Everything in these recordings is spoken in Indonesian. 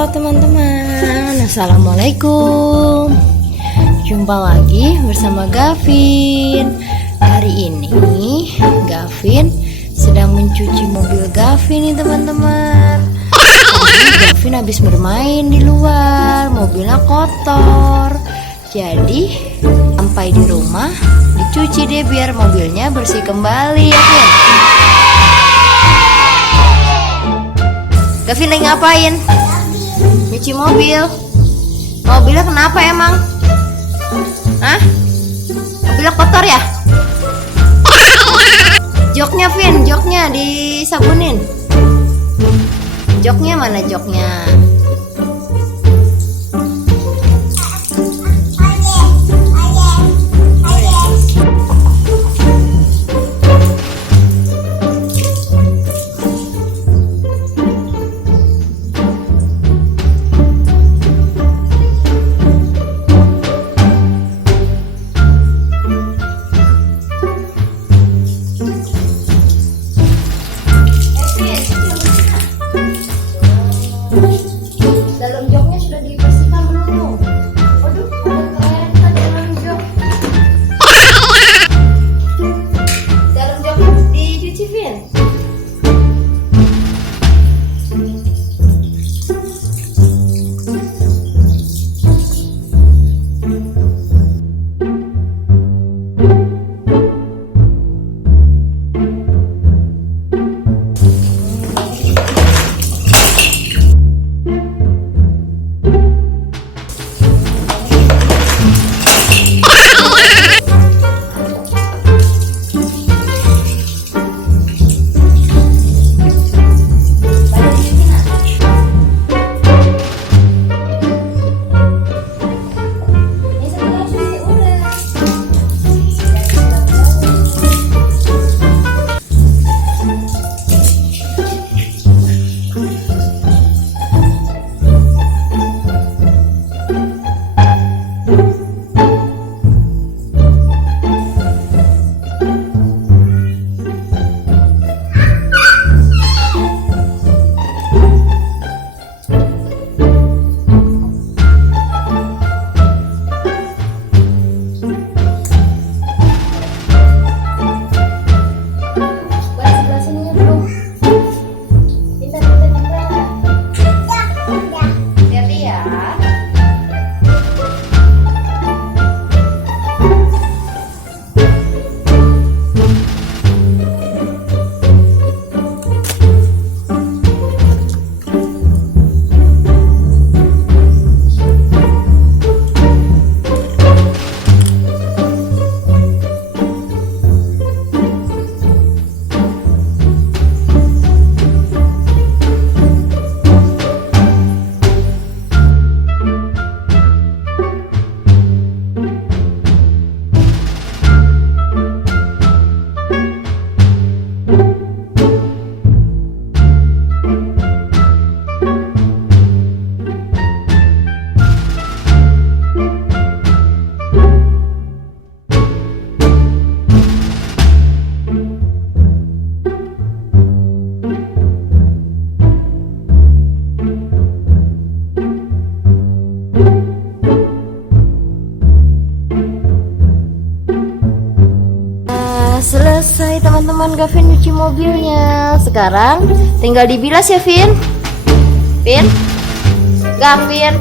Halo teman-teman, assalamualaikum. Jumpa lagi bersama Gavin. Hari ini Gavin sedang mencuci mobil Gavin nih teman-teman. Tadi Gavin habis bermain di luar, mobilnya kotor. Jadi sampai di rumah dicuci deh biar mobilnya bersih kembali ya Vin. Gavin lagi ngapain? Nyuci mobil. Mobilnya kenapa emang? Hah? Mobilnya kotor ya? Joknya Vin, joknya disabunin. Joknya mana joknya? Dalam joknya sudah dibersihkan belum? Waduh, ada kelihatan dalam jok. Dalam joknya dicuci Vin. Selesai teman-teman, Gavin nyuci mobilnya. Sekarang tinggal dibilas ya Vin. Vin, Gavin.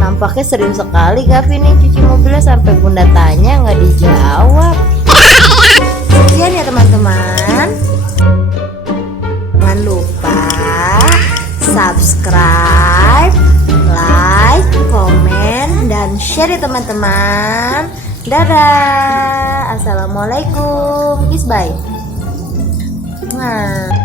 Nampaknya serius sekali Gavin nih cuci mobilnya, sampai bunda tanya nggak dijawab. Sekian ya teman-teman. Jangan lupa subscribe, like, komen, dan share ya teman-teman. Dadah, assalamualaikum, kiss bye. Nah.